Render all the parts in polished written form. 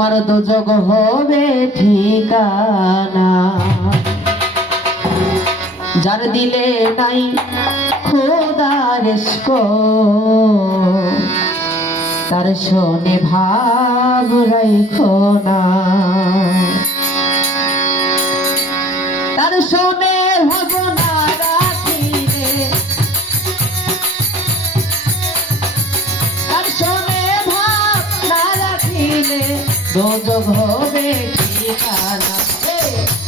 তোমার দোজখ হবে ঠিকানা। যার দিলে নাই খোদার ইশক, তার শোনে ভাব রাইখো না। তার শোনে ভাব না রাখিলে, তার শোনে ভাব না রাখিলে দোজখ হবে ঠিকানা।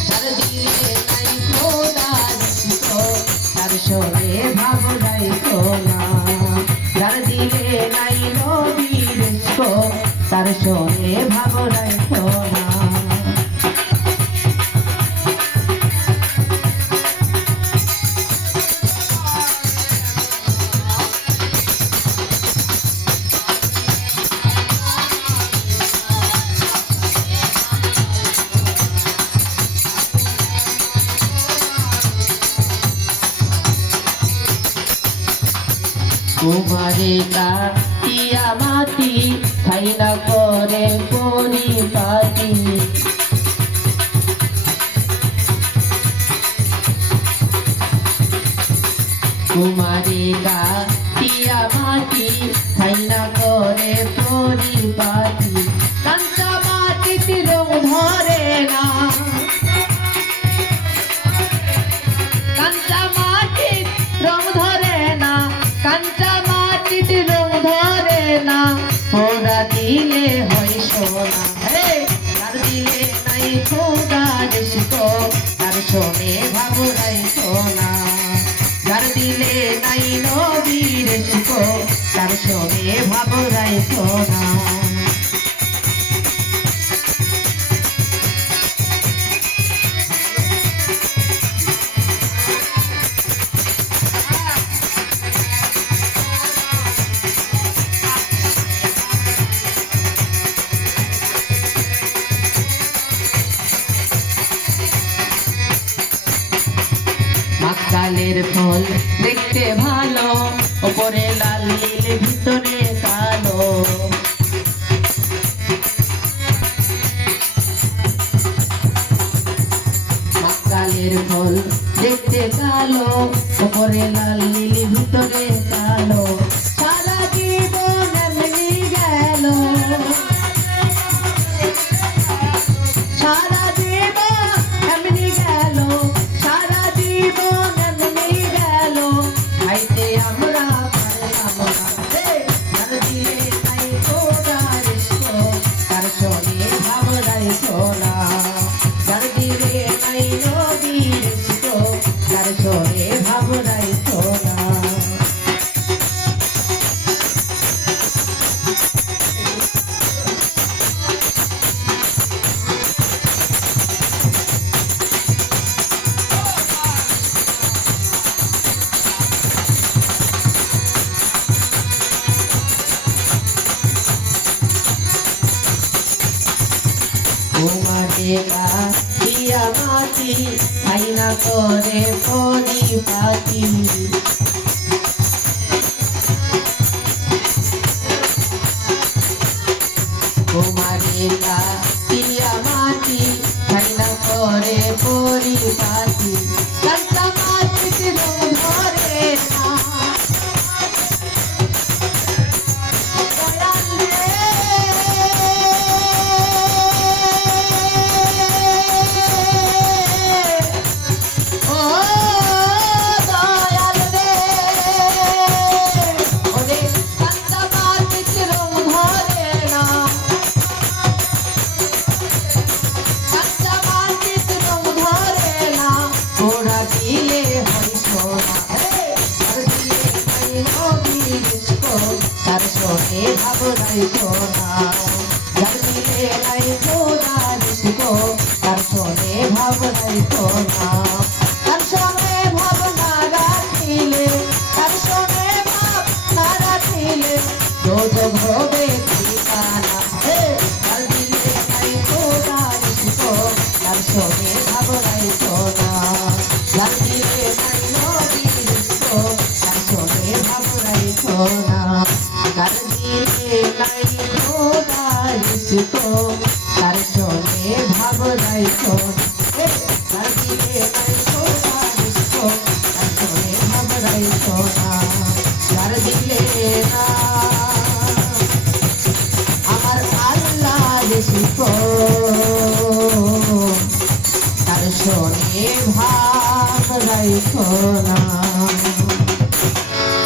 যার দিলে নাই খোদার ইশক, তার শোনে ভাব রাইখো না। যার দিলে নাই নবীর ইশক, তার শোনে ভাব রাইখো না। তোমারে কাটিয়া মাটি খাইনা করে পরিপাটি। তোমারে কাটিয়া মাটি খাইনা করে পরিপাটি। কাঁচা মাটিতে রং ধরে না, কাঁচা মাটির রং ধরে না, কাঁচা মাটিতে রং ধরে না। পোড়া দিলে হয় সোনা, তার দিলে নাই খোদার ইশক, তার শোনে ভাব রাইখো না। যার দিলে নাই নবীর ইশক, তার শোনে ভাব রাইখো না। মাকালের ফল দেখতে ভালো, ওপরে লাল নীল ভিতরে কালো। মাকালের ফল দেখতে কালো, ওপরে লাল নীল ভিতরে কালো। সারা জীবন এমনি গেল, সারা জীবন এমনি গেল, সারা জীবন এমনি গেল। খাইতে আমরা পারলাম না, যার দিলে নাই খোদার ইশক, তার শোনে ভাব রাইখো না। যার দিলে নাই নবীর ইশক, তার শোনে ভাব রাইখো না। তোমারে কাটিয়া মাটি খাইনা করে পরিপাটি। তোমারে কাটিয়া মাটি খাইনা করে পরিপাটি। কাঁচা মাটিতে রং ধরে না, তার শোনে ভাব রাইখো না। যার দিলে নাই খোদার ইশক, তার শোনে ভাব রাইখো না। তার শোনে ভাব না রাখিলে, তার শোনে ভাব না রাখিলে দোজখ হবে ঠিকানা। যার দিলে নাই খোদার ইশক, তার শোনে ভাব রাইখো না। যার দিলে নাই নবীর ইশক, তার শোনে ভাব রাইখো না। যার দিলে নাই খোদার ইশক, শিখো তার শোনে ভাব রাইখো না।